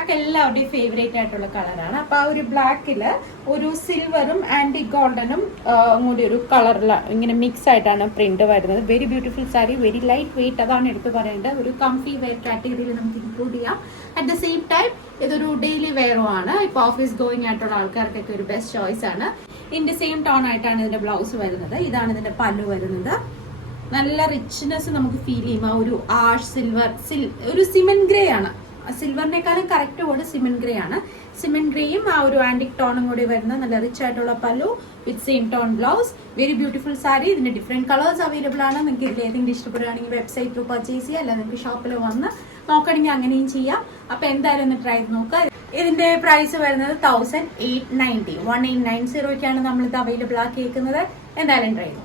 Black എല്ലാവരുടെയും favourite ആയിട്ടുള്ള കളറാണ്. അപ്പൊ ആ ഒരു ബ്ലാക്കില് ഒരു സിൽവറും ആൻറ്റി ഗോൾഡനും കൂടി ഒരു കളറിൽ ഇങ്ങനെ മിക്സ് ആയിട്ടാണ് പ്രിന്റ് വരുന്നത്. Very beautiful sari, very light weight, അതാണ് എടുത്ത് പറയേണ്ടത്. ഒരു കംഫി വെയർ കാറ്റഗറിയിൽ നമുക്ക് ഇൻക്ലൂഡ് ചെയ്യാം. അറ്റ് ദ സെയിം ടൈം ഇതൊരു ഡെയിലി വെയറും ആണ്. ഇപ്പൊ ഓഫീസ് ഗോയിങ് ആയിട്ടുള്ള ആൾക്കാർക്കൊക്കെ ഒരു ബെസ്റ്റ് ചോയ്സ് ആണ്. ഇതിന്റെ സെയിം ടോൺ ആയിട്ടാണ് ഇതിന്റെ ബ്ലൗസ് വരുന്നത്. ഇതാണ് ഇതിന്റെ പല്ലു വരുന്നത്. നല്ല റിച്ച്നെസ് നമുക്ക് ഫീൽ ചെയ്യും. ആ ഒരു ആഷ് സിൽവർ ഒരു സിമെന്റ് ഗ്രേ ആണ്. സിൽവറിനേക്കാളും കറക്റ്റ് കോഡ് സിമെന്റ് ഗ്രേ ആണ്. സിമെന്റ് ഗ്രേയും ആ ഒരു ആന്റിക് ടോണും കൂടി വരുന്ന നല്ല റിച്ച് ആയിട്ടുള്ള പല്ലു with same tone blouse. Very beautiful sari. ഇതിന്റെ ഡിഫറെന്റ് കളേഴ്സ് അവൈലബിൾ ആണ്. നിങ്ങൾക്ക് ഇതിൽ ഏതെങ്കിലും ഇഷ്ടപ്പെടുകയാണെങ്കിൽ വെബ്സൈറ്റ് ത്രൂ പർച്ചേസ് ചെയ്യാം, അല്ല നിങ്ങൾക്ക് ഷോപ്പിൽ വന്ന് നോക്കണമെങ്കിൽ അങ്ങനെയും ചെയ്യാം. അപ്പൊ എന്തായാലും ഒന്ന് ട്രൈ ചെയ്ത് നോക്കുക. ഇതിന്റെ പ്രൈസ് വരുന്നത് 1890 1890 നമ്മൾ ഇത് അവൈലബിൾ ആക്കിയിരിക്കുന്നത്. എന്തായാലും ട്രൈ ചെയ്തു.